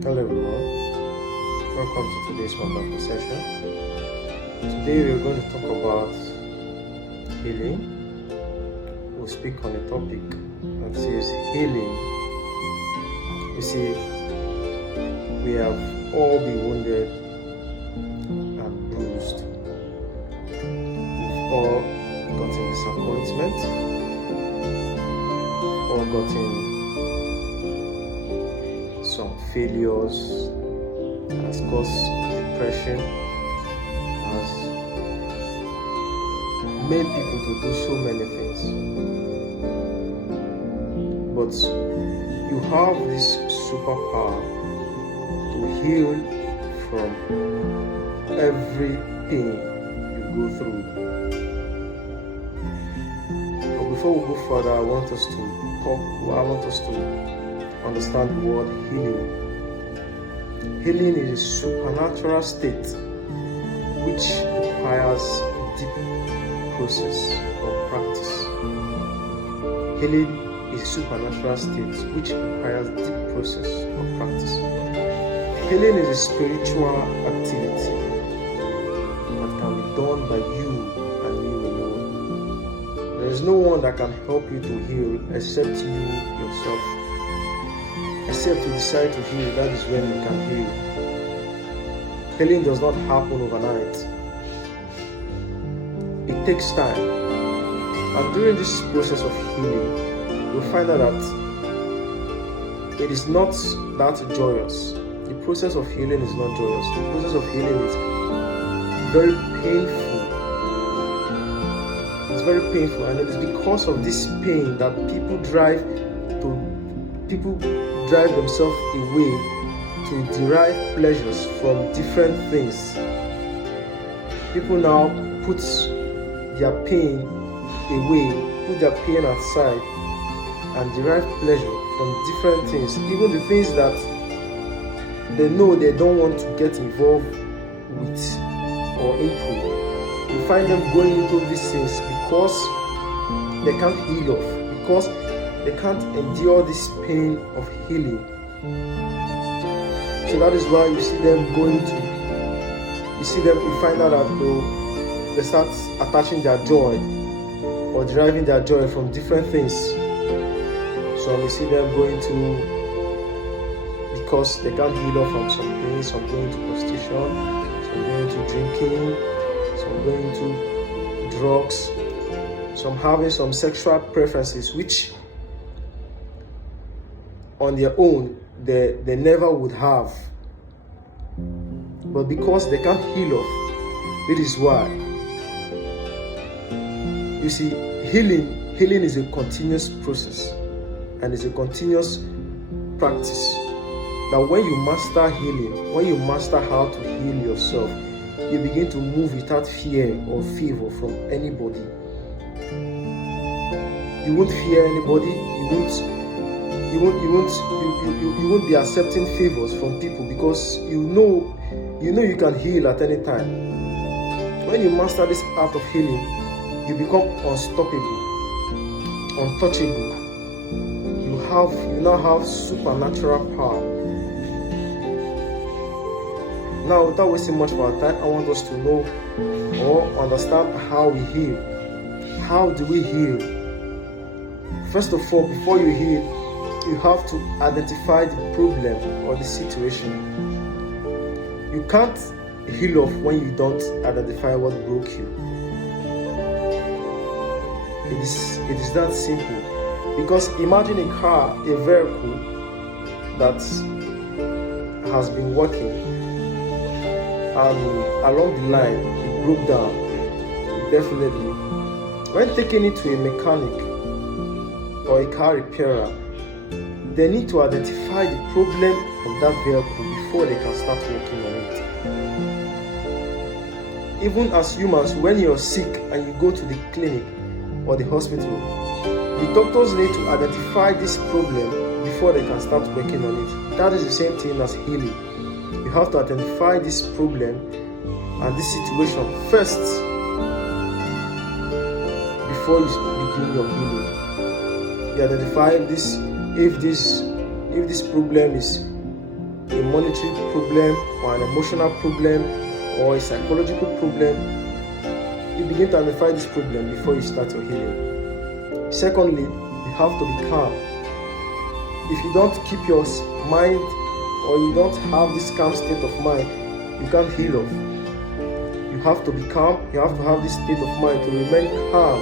Hello everyone, welcome to today's wonderful session. Today we're going to talk about healing. We'll speak on a topic that says healing. You see, we have all been wounded and bruised. We've all gotten disappointment. We've all gotten some failures that has caused depression, has made people to do so many things. But you have this superpower to heal from every pain you go through. But before we go further, I want us to understand the word healing. Healing is a supernatural state which requires deep process or practice. Healing is a supernatural state which requires deep process or practice. Healing is a spiritual activity that can be done by you and you alone. There is no one that can help you to heal except you yourself. Except you decide to heal, that is when you can heal. Healing does not happen overnight. It takes time. And during this process of healing, you'll find out that it is not that joyous. The process of healing is not joyous. The process of healing is very painful. It's very painful, and it is because of this pain that people drive themselves away to derive pleasures from different things. People now put their pain away, put their pain aside, and derive pleasure from different things, even the things that they know they don't want to get involved with or into. You find them going into these things because they can't heal off, because they can't endure this pain of healing. So that is why you see them you find out that they start attaching their joy or deriving their joy from different things. So you see them going to, because they can't heal off from some pain, some going to prostitution, some going to drinking, some going to drugs, some having some sexual preferences which on their own they never would have, but because they can't heal off, it is why. You see, healing is a continuous process and is a continuous practice. That when you master healing, when you master how to heal yourself, you begin to move without fear or favor from anybody. You won't fear anybody. You won't be accepting favors from people because you know you can heal at any time. When you master this art of healing, you become unstoppable, untouchable. You now have supernatural power. Now, without wasting much of our time, I want us to know or understand how we heal. How do we heal? First of all, before you heal, you have to identify the problem or the situation. You can't heal off when you don't identify what broke you. It is that simple. Because imagine a vehicle that has been working and along the line it broke down. Definitely, when taking it to a mechanic or a car repairer, they need to identify the problem of that vehicle before they can start working on it. Even as humans, when you're sick and you go to the clinic or the hospital, the doctors need to identify this problem before they can start working on it. That is the same thing as healing. You have to identify this problem and this situation first before you begin your healing. You identify if this problem is a monetary problem or an emotional problem or a psychological problem, you begin to identify this problem before you start your healing. Secondly, you have to be calm. If you don't keep your mind, or you don't have this calm state of mind, you can't heal off. You have to be calm. You have to have this state of mind to remain calm.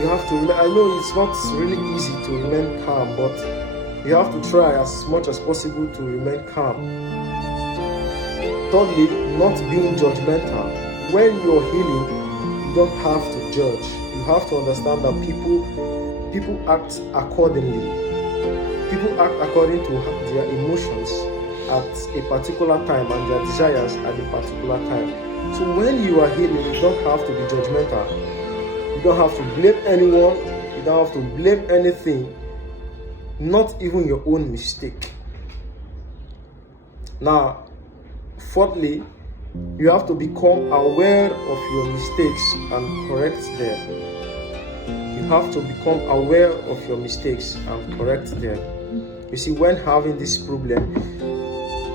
You have to I know it's not really easy to remain calm, but you have to try as much as possible to remain calm. Thirdly, not being judgmental. When you're healing, you don't have to judge. You have to understand that people act accordingly. People act according to their emotions at a particular time and their desires at a particular time. So when you are healing, you don't have to be judgmental. You don't have to blame anyone. You don't have to blame anything, not even your own mistake. Now, fourthly, you have to become aware of your mistakes and correct them. You have to become aware of your mistakes and correct them. You see, when having this problem,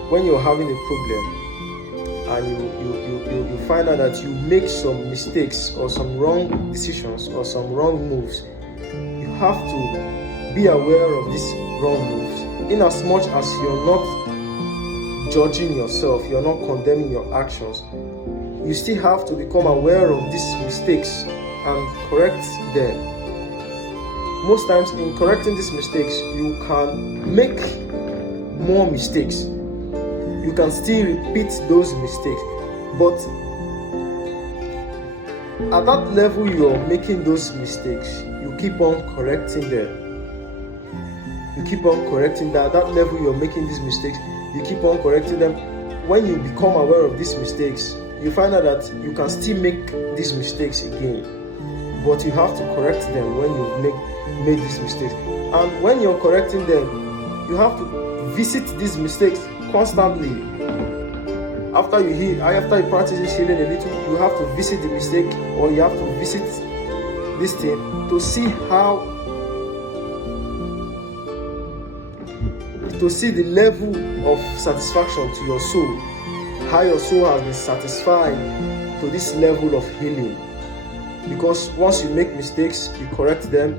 when you're having a problem and you find out that you make some mistakes or some wrong decisions or some wrong moves, you have to be aware of these wrong moves. In as much as you're not judging yourself, you're not condemning your actions, you still have to become aware of these mistakes and correct them. Most times in correcting these mistakes, you can make more mistakes. You can still repeat those mistakes, but at that level you're making those mistakes, you keep on correcting them. You keep on correcting that. At that level you're making these mistakes, you keep on correcting them. When you become aware of these mistakes, you find out that you can still make these mistakes again, but you have to correct them when you've made these mistakes. And when you're correcting them, you have to visit these mistakes constantly. After you practice this healing a little, you have to visit the mistake, or you have to visit this thing to see the level of satisfaction to your soul, how your soul has been satisfied to this level of healing. Because once you make mistakes, you correct them,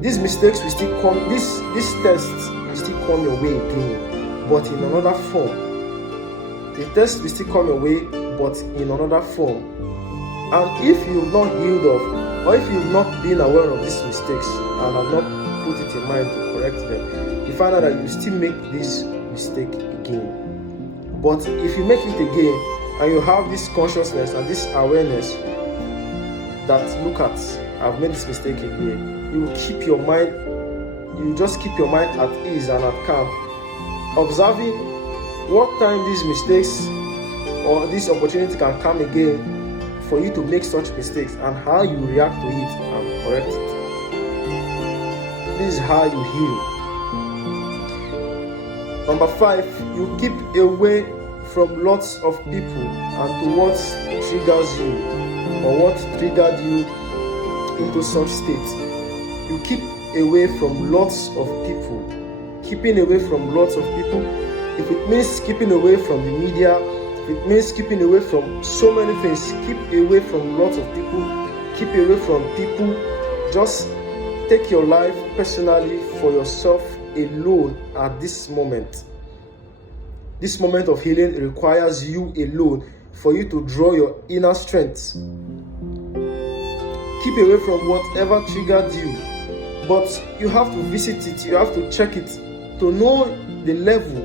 these mistakes will still come, these tests will still come your way again, but in another form. The test will still come your way, but in another form. And if you've not healed off, or if you've not been aware of these mistakes and have not put it in mind to correct them, you find out that you still make this mistake again. But if you make it again, and you have this consciousness and this awareness that, look at, I've made this mistake again, you will keep your mind, you just keep your mind at ease and at calm, observing what time these mistakes or this opportunity can come again for you to make such mistakes, and how you react to it and correct it. This is how you heal. Number 5, you keep away from lots of people and to what triggers you, or what triggered you into such state. You keep away from lots of people. Keeping away from lots of people, if it means keeping away from the media, if it means keeping away from so many things, keep away from lots of people, keep away from people. Just take your life personally for yourself alone at this moment. This moment of healing requires you alone for you to draw your inner strength. Keep away from whatever triggered you, but you have to visit it, you have to check it to know the level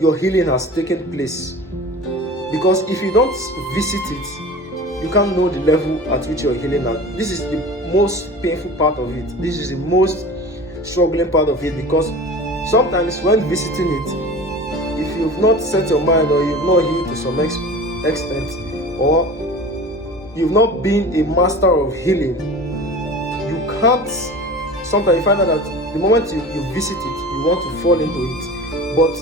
your healing has taken place. Because if you don't visit it, you can't know the level at which your healing is. This is the most painful part of it. This is the most struggling part of it, because sometimes when visiting it, if you've not set your mind, or you've not healed to some extent, or you've not been a master of healing, you can't. Sometimes you find out that the moment you visit it, you want to fall into it. But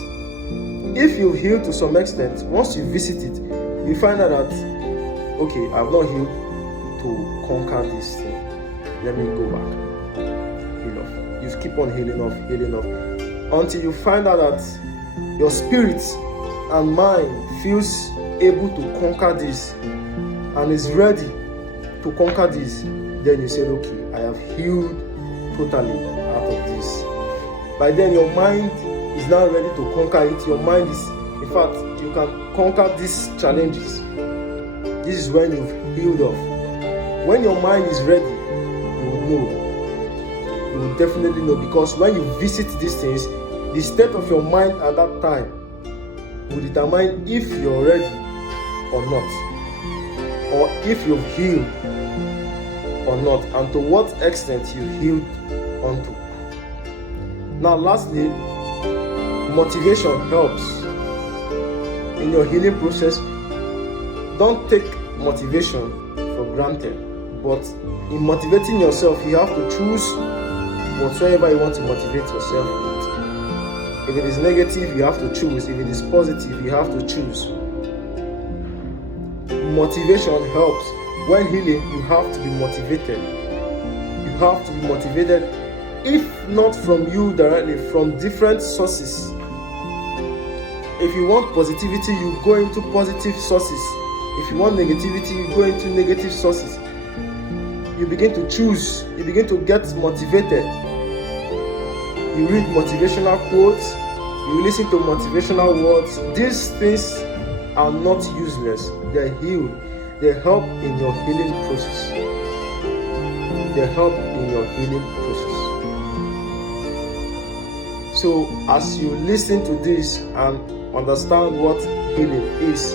if you heal to some extent, once you visit it, you find out that, okay, I've not healed to conquer this thing. Let me go back. Heal off. You keep on healing off, until you find out that your spirit and mind feels able to conquer this and is ready to conquer this, then you say, okay, I have healed totally out of this. By then your mind is now ready to conquer it. Your mind is, in fact, you can conquer these challenges. This is when you've healed off. When your mind is ready, you will know. You will definitely know, because when you visit these things, the state of your mind at that time will determine if you're ready or not, or if you've healed or not, and to what extent you've healed onto. Now, lastly, motivation helps in your healing process. Don't take motivation for granted, but in motivating yourself, you have to choose whatsoever you want to motivate yourself with. If it is negative, you have to choose. If it is positive, you have to choose. Motivation helps. When healing, you have to be motivated. You have to be motivated, if not from you directly, from different sources. If you want positivity, you go into positive sources. If you want negativity, you go into negative sources. You begin to choose. You begin to get motivated. You read motivational quotes. You listen to motivational words. These things are not useless. They heal. They help in your healing process. They help in your healing process. So as you listen to this and understand what healing is,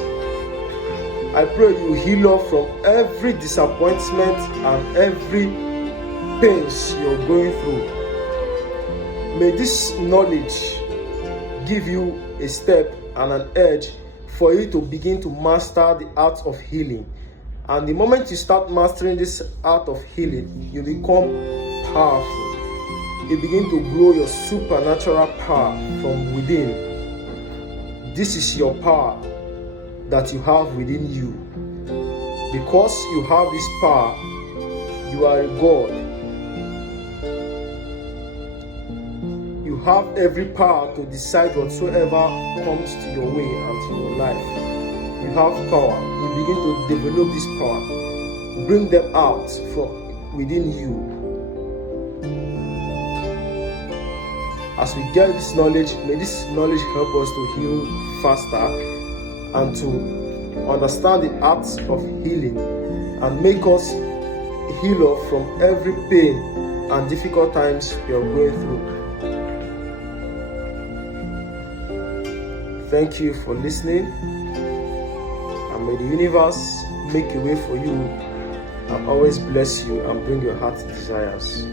I pray you heal off from every disappointment and every pains you're going through. May this knowledge give you a step and an edge for you to begin to master the art of healing. And the moment you start mastering this art of healing, you become powerful. You begin to grow your supernatural power from within. This is your power that you have within you. Because you have this power, you are a God. You have every power to decide whatsoever comes to your way and to your life. You have power. You begin to develop this power. Bring them out from within you. As we get this knowledge, may this knowledge help us to heal faster and to understand the arts of healing and make us heal off from every pain and difficult times we are going through. Thank you for listening, and may the universe make a way for you and always bless you and bring your heart's desires.